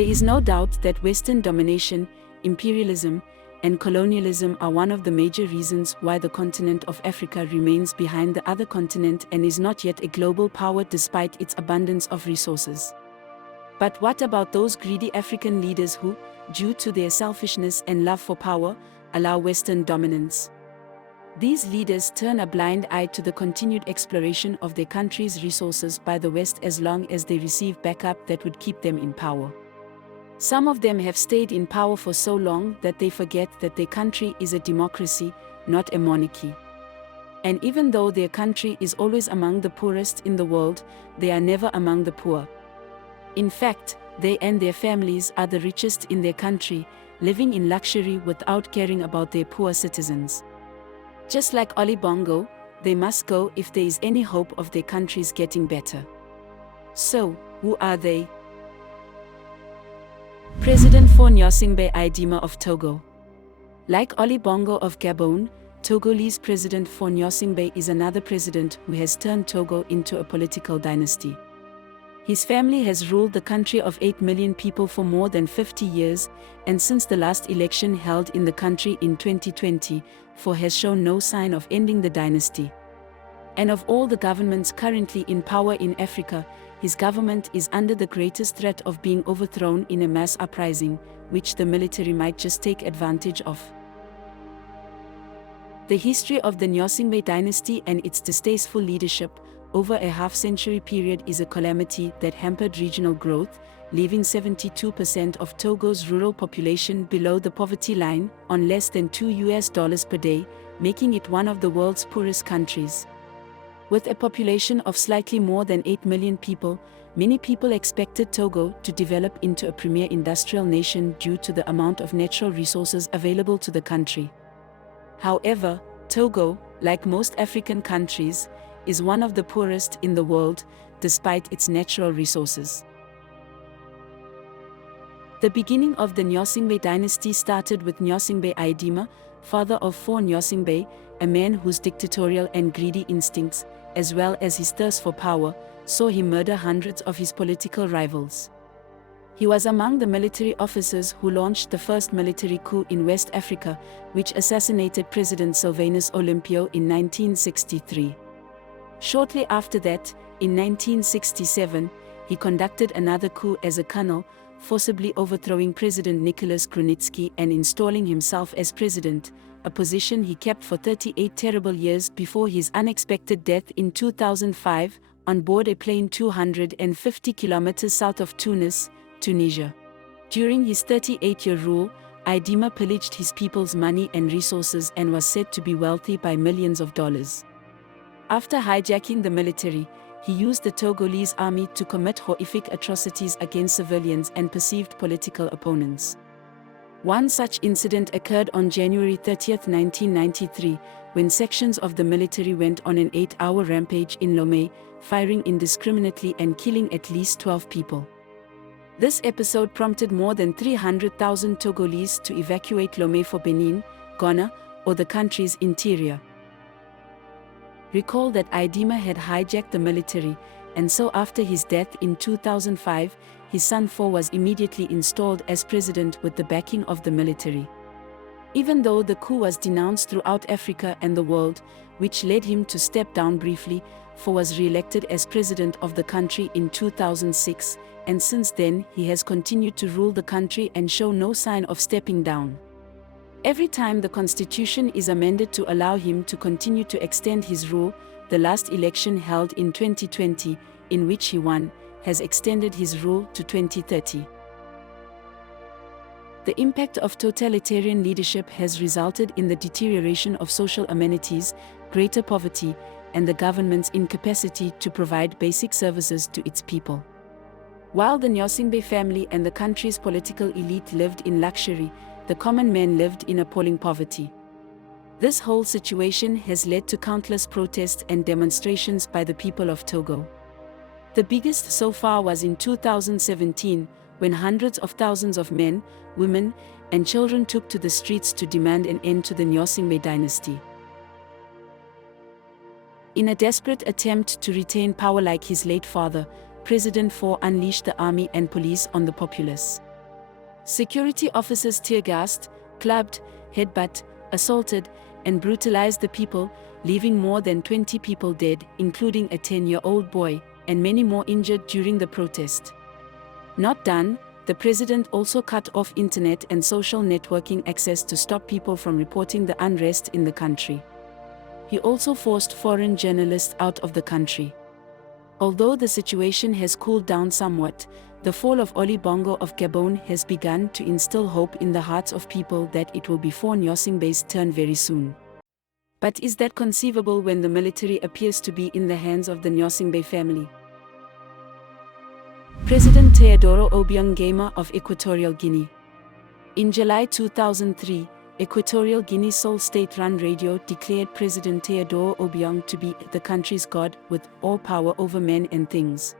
There is no doubt that Western domination, imperialism, and colonialism are one of the major reasons why the continent of Africa remains behind the other continent and is not yet a global power despite its abundance of resources. But what about those greedy African leaders who, due to their selfishness and love for power, allow Western dominance? These leaders turn a blind eye to the continued exploration of their country's resources by the West as long as they receive backup that would keep them in power. Some of them have stayed in power for so long that they forget that their country is a democracy, not a monarchy. And even though their country is always among the poorest in the world, they are never among the poor. In fact, they and their families are the richest in their country, living in luxury without caring about their poor citizens. Just like Ali Bongo, they must go if there is any hope of their countries getting better. So, who are they? President Faure Gnassingbé Eyadéma of Togo. Like Ali Bongo of Gabon, Togolese President Faure Gnassingbé is another president who has turned Togo into a political dynasty. His family has ruled the country of 8 million people for more than 50 years, and since the last election held in the country in 2020, Faure has shown no sign of ending the dynasty. And of all the governments currently in power in Africa, his government is under the greatest threat of being overthrown in a mass uprising, which the military might just take advantage of. The history of the Gnassingbé dynasty and its distasteful leadership over a half-century period is a calamity that hampered regional growth, leaving 72% of Togo's rural population below the poverty line, on less than $2 per day, making it one of the world's poorest countries. With a population of slightly more than 8 million people, many people expected Togo to develop into a premier industrial nation due to the amount of natural resources available to the country. However, Togo, like most African countries, is one of the poorest in the world, despite its natural resources. The beginning of the Gnassingbé dynasty started with Gnassingbé Eyadéma, father of Faure Gnassingbé, a man whose dictatorial and greedy instincts, as well as his thirst for power, saw him murder hundreds of his political rivals. He was among the military officers who launched the first military coup in West Africa, which assassinated President Sylvanus Olympio in 1963. Shortly after that, in 1967, he conducted another coup as a colonel, forcibly overthrowing President Nicholas Grunitzky and installing himself as president, a position he kept for 38 terrible years before his unexpected death in 2005, on board a plane 250 kilometers south of Tunis, Tunisia. During his 38-year rule, Eyadéma pillaged his people's money and resources and was said to be wealthy by millions of dollars. After hijacking the military, he used the Togolese army to commit horrific atrocities against civilians and perceived political opponents. One such incident occurred on January 30, 1993, when sections of the military went on an 8-hour rampage in Lomé, firing indiscriminately and killing at least 12 people. This episode prompted more than 300,000 Togolese to evacuate Lomé for Benin, Ghana, or the country's interior. Recall that Eyadéma had hijacked the military, and so after his death in 2005, his son Faure was immediately installed as president with the backing of the military. Even though the coup was denounced throughout Africa and the world, which led him to step down briefly, Faure was re-elected as president of the country in 2006, and since then he has continued to rule the country and show no sign of stepping down. Every time the constitution is amended to allow him to continue to extend his rule, the last election held in 2020, in which he won, has extended his rule to 2030. The impact of totalitarian leadership has resulted in the deterioration of social amenities, greater poverty, and the government's incapacity to provide basic services to its people. While the Gnassingbé family and the country's political elite lived in luxury, the common man lived in appalling poverty. This whole situation has led to countless protests and demonstrations by the people of Togo. The biggest so far was in 2017, when hundreds of thousands of men, women, and children took to the streets to demand an end to the Gnassingbé dynasty. In a desperate attempt to retain power like his late father, President Faure unleashed the army and police on the populace. Security officers tear-gassed, clubbed, headbutt, assaulted, and brutalized the people, leaving more than 20 people dead, including a 10-year-old boy, and many more injured during the protest. Not done, the president also cut off internet and social networking access to stop people from reporting the unrest in the country. He also forced foreign journalists out of the country. Although the situation has cooled down somewhat, the fall of Ali Bongo of Gabon has begun to instill hope in the hearts of people that it will be Faure Gnassingbé's turn very soon. But is that conceivable when the military appears to be in the hands of the Gnassingbé family? President Teodoro Obiang Nguema of Equatorial Guinea. In July 2003, Equatorial Guinea's sole state-run radio declared President Teodoro Obiang to be the country's god with all power over men and things.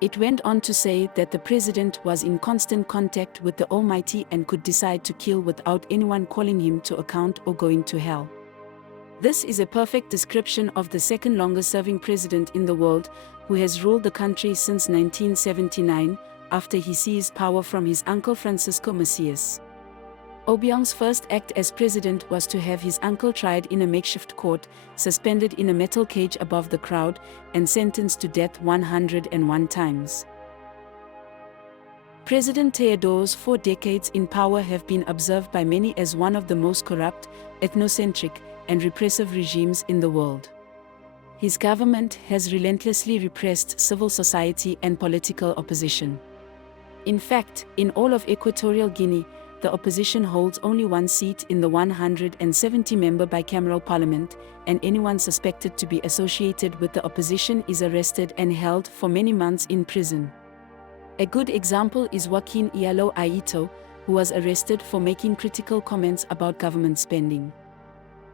It went on to say that the president was in constant contact with the Almighty and could decide to kill without anyone calling him to account or going to hell. This is a perfect description of the second longest-serving president in the world, who has ruled the country since 1979, after he seized power from his uncle Francisco Macias. Obiang's first act as president was to have his uncle tried in a makeshift court, suspended in a metal cage above the crowd, and sentenced to death 101 times. President Teodoro's 4 decades in power have been observed by many as one of the most corrupt, ethnocentric, and repressive regimes in the world. His government has relentlessly repressed civil society and political opposition. In fact, in all of Equatorial Guinea, the opposition holds only 1 seat in the 170-member bicameral parliament, and anyone suspected to be associated with the opposition is arrested and held for many months in prison. A good example is Joaquin Ialo Aito, who was arrested for making critical comments about government spending.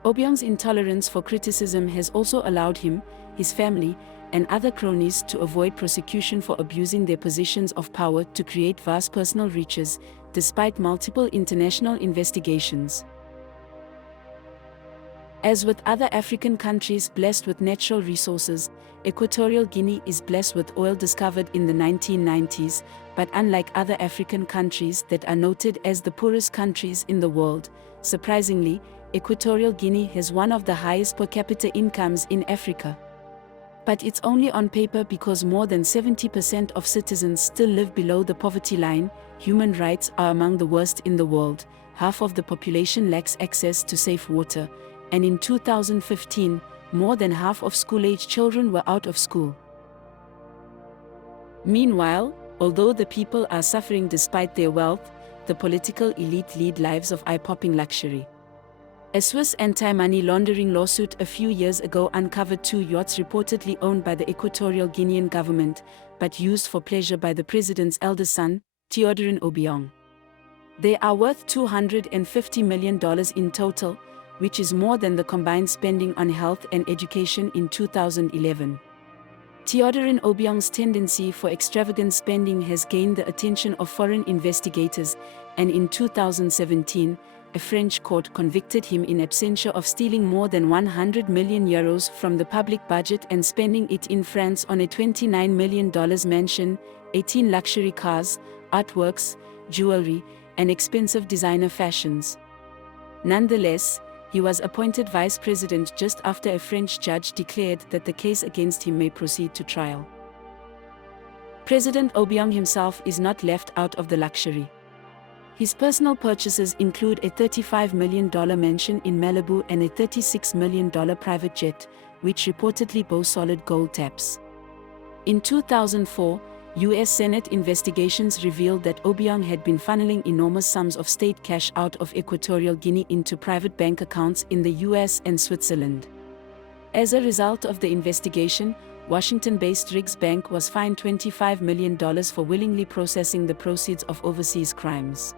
Obiang's intolerance for criticism has also allowed him, his family, and other cronies to avoid prosecution for abusing their positions of power to create vast personal riches, despite multiple international investigations. As with other African countries blessed with natural resources, Equatorial Guinea is blessed with oil discovered in the 1990s, but unlike other African countries that are noted as the poorest countries in the world, surprisingly, Equatorial Guinea has one of the highest per capita incomes in Africa. But it's only on paper because more than 70% of citizens still live below the poverty line. Human rights are among the worst in the world, half of the population lacks access to safe water, and in 2015, more than half of school-age children were out of school. Meanwhile, although the people are suffering despite their wealth, the political elite lead lives of eye-popping luxury. A Swiss anti-money laundering lawsuit a few years ago uncovered 2 yachts reportedly owned by the Equatorial Guinean government, but used for pleasure by the president's eldest son, Teodorin Obiang. They are worth $250 million in total, which is more than the combined spending on health and education in 2011. Teodorin Obiang's tendency for extravagant spending has gained the attention of foreign investigators, and in 2017, a French court convicted him in absentia of stealing more than 100 million euros from the public budget and spending it in France on a $29 million mansion, 18 luxury cars, artworks, jewelry, and expensive designer fashions. Nonetheless, he was appointed vice president just after a French judge declared that the case against him may proceed to trial. President Obiang himself is not left out of the luxury. His personal purchases include a $35 million mansion in Malibu and a $36 million private jet, which reportedly boast solid gold taps. In 2004, U.S. Senate investigations revealed that Obiang had been funneling enormous sums of state cash out of Equatorial Guinea into private bank accounts in the U.S. and Switzerland. As a result of the investigation, Washington-based Riggs Bank was fined $25 million for willingly processing the proceeds of overseas crimes.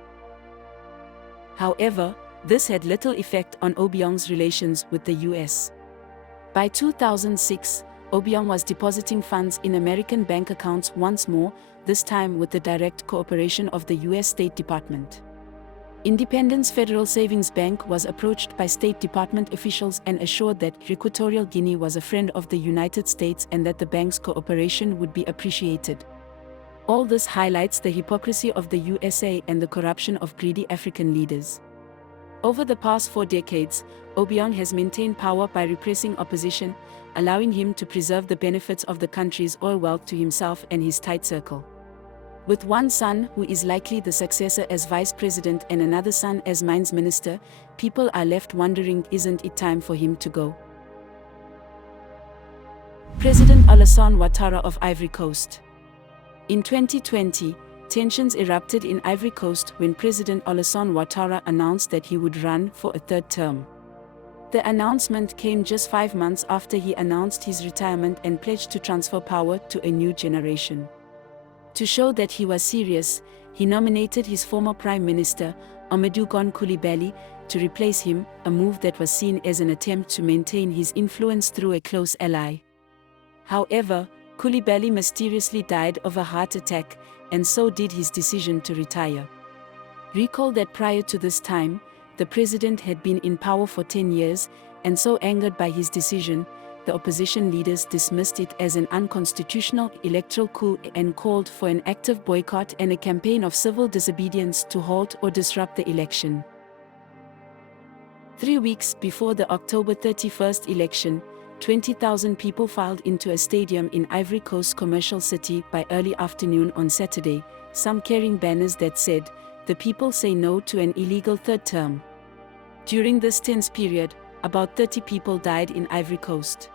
However, this had little effect on Obiang's relations with the U.S. By 2006, Obiang was depositing funds in American bank accounts once more, this time with the direct cooperation of the U.S. State Department. Independence Federal Savings Bank was approached by State Department officials and assured that Equatorial Guinea was a friend of the United States and that the bank's cooperation would be appreciated. All this highlights the hypocrisy of the USA and the corruption of greedy African leaders. Over the past 4 decades, Obiang has maintained power by repressing opposition, allowing him to preserve the benefits of the country's oil wealth to himself and his tight circle. With one son who is likely the successor as vice president and another son as mines minister, people are left wondering, isn't it time for him to go? President Alassane Ouattara of Ivory Coast. In 2020, tensions erupted in Ivory Coast when President Alassane Ouattara announced that he would run for a 3rd term. The announcement came just 5 months after he announced his retirement and pledged to transfer power to a new generation. To show that he was serious, he nominated his former Prime Minister, Amadou Gon Coulibaly, to replace him, a move that was seen as an attempt to maintain his influence through a close ally. However, Coulibaly mysteriously died of a heart attack, and so did his decision to retire. Recall that prior to this time, the president had been in power for 10 years, and so angered by his decision, the opposition leaders dismissed it as an unconstitutional electoral coup and called for an active boycott and a campaign of civil disobedience to halt or disrupt the election. 3 weeks before the October 31st election, 20,000 people filed into a stadium in Ivory Coast's commercial city by early afternoon on Saturday, some carrying banners that said, "The people say no to an illegal 3rd term." During this tense period, about 30 people died in Ivory Coast.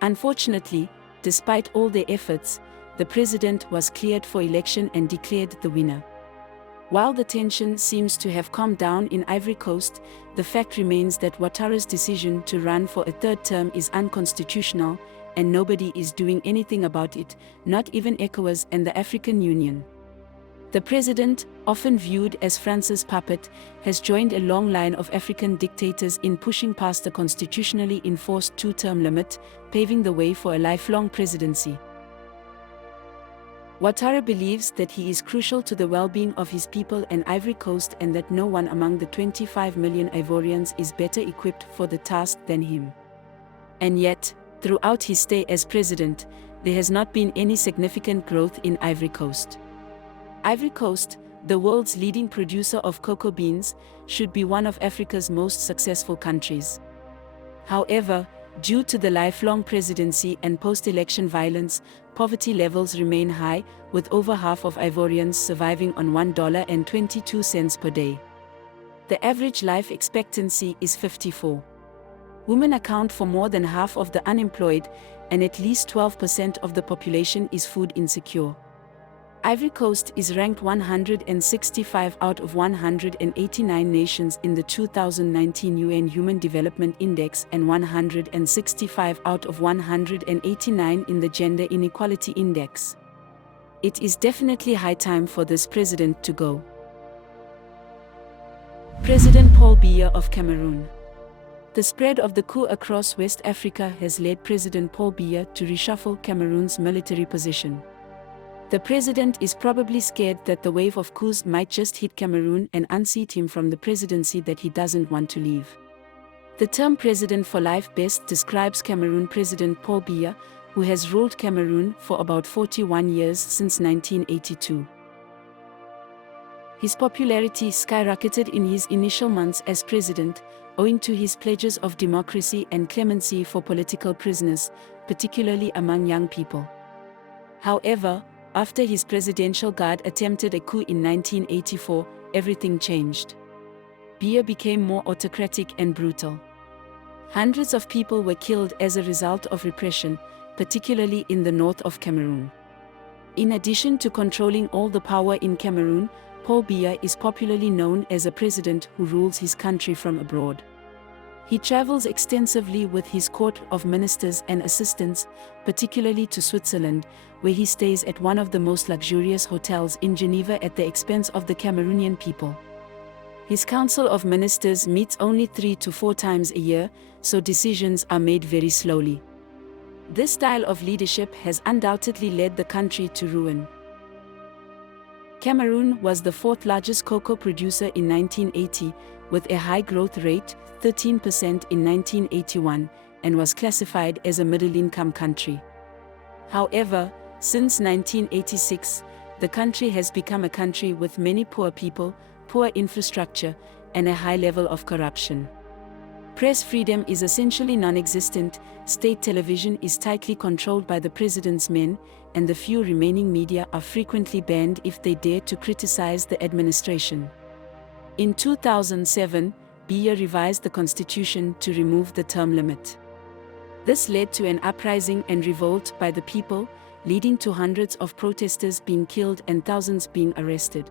Unfortunately, despite all their efforts, the president was cleared for election and declared the winner. While the tension seems to have calmed down in Ivory Coast, the fact remains that Ouattara's decision to run for a 3rd term is unconstitutional, and nobody is doing anything about it, not even ECOWAS and the African Union. The president, often viewed as France's puppet, has joined a long line of African dictators in pushing past the constitutionally enforced 2-term limit, paving the way for a lifelong presidency. Ouattara believes that he is crucial to the well-being of his people and Ivory Coast, and that no one among the 25 million Ivorians is better equipped for the task than him. And yet, throughout his stay as president, there has not been any significant growth in Ivory Coast. Ivory Coast, the world's leading producer of cocoa beans, should be one of Africa's most successful countries. However, due to the lifelong presidency and post-election violence, poverty levels remain high, with over half of Ivorians surviving on $1.22 per day. The average life expectancy is 54. Women account for more than half of the unemployed, and at least 12% of the population is food insecure. Ivory Coast is ranked 165 out of 189 nations in the 2019 UN Human Development Index and 165 out of 189 in the Gender Inequality Index. It is definitely high time for this president to go. President Paul Biya of Cameroon. The spread of the coup across West Africa has led President Paul Biya to reshuffle Cameroon's military position. The president is probably scared that the wave of coups might just hit Cameroon and unseat him from the presidency that he doesn't want to leave. The term president for life best describes Cameroon President Paul Biya, who has ruled Cameroon for about 41 years since 1982. His popularity skyrocketed in his initial months as president, owing to his pledges of democracy and clemency for political prisoners, particularly among young people. However, after his presidential guard attempted a coup in 1984, everything changed. Biya became more autocratic and brutal. Hundreds of people were killed as a result of repression, particularly in the north of Cameroon. In addition to controlling all the power in Cameroon, Paul Biya is popularly known as a president who rules his country from abroad. He travels extensively with his court of ministers and assistants, particularly to Switzerland, where he stays at one of the most luxurious hotels in Geneva at the expense of the Cameroonian people. His council of ministers meets only 3 to 4 times a year, so decisions are made very slowly. This style of leadership has undoubtedly led the country to ruin. Cameroon was the 4th largest cocoa producer in 1980, with a high growth rate, 13% in 1981, and was classified as a middle-income country. However, since 1986, the country has become a country with many poor people, poor infrastructure, and a high level of corruption. Press freedom is essentially non-existent, state television is tightly controlled by the president's men, and the few remaining media are frequently banned if they dare to criticize the administration. In 2007, Biya revised the constitution to remove the term limit. This led to an uprising and revolt by the people, leading to hundreds of protesters being killed and thousands being arrested.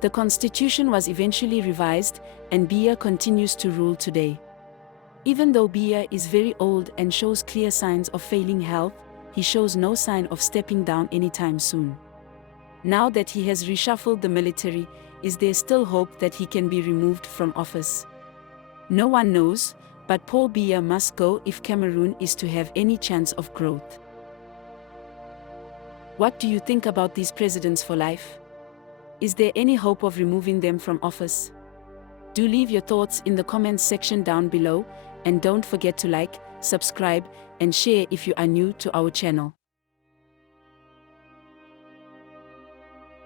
The constitution was eventually revised, and Biya continues to rule today. Even though Biya is very old and shows clear signs of failing health, he shows no sign of stepping down anytime soon. Now that he has reshuffled the military, is there still hope that he can be removed from office? No one knows, but Paul Biya must go if Cameroon is to have any chance of growth. What do you think about these presidents for life? Is there any hope of removing them from office? Do leave your thoughts in the comments section down below, and don't forget to like, subscribe, and share if you are new to our channel.